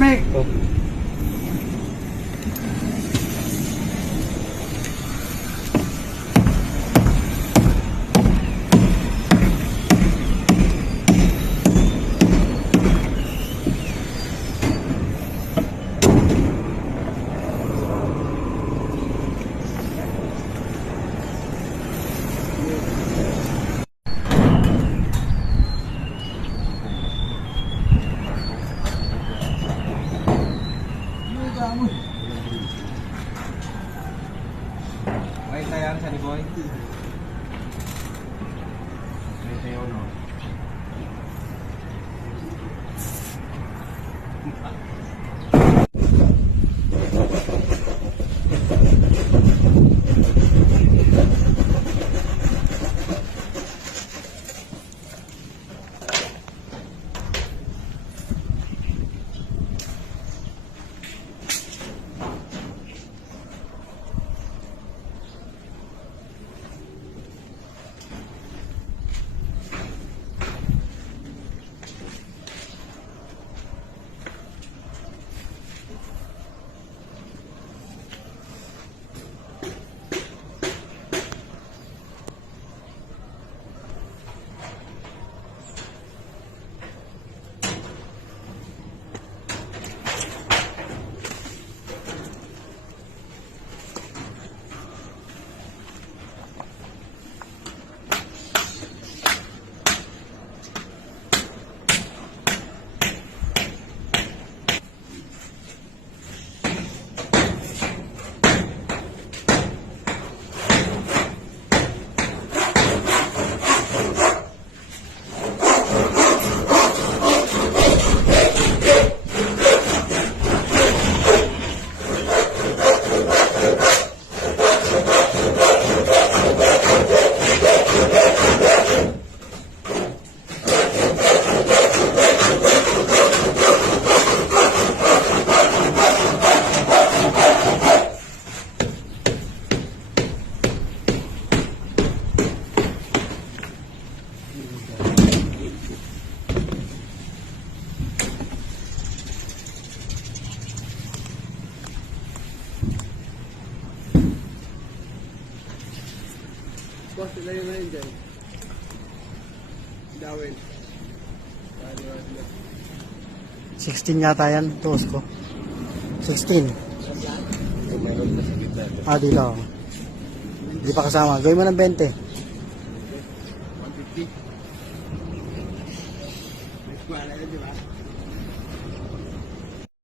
lamig. Oh. May tayar siya ni Boy. May tayo, no? Boss, ilayo na yun dyan. Dawin. 16 yata yan, tuos ko. 16. Meron na sa gitna. Dito. Hindi pa kasama. Gawin mo ng 20. 150. May squala yun, di ba?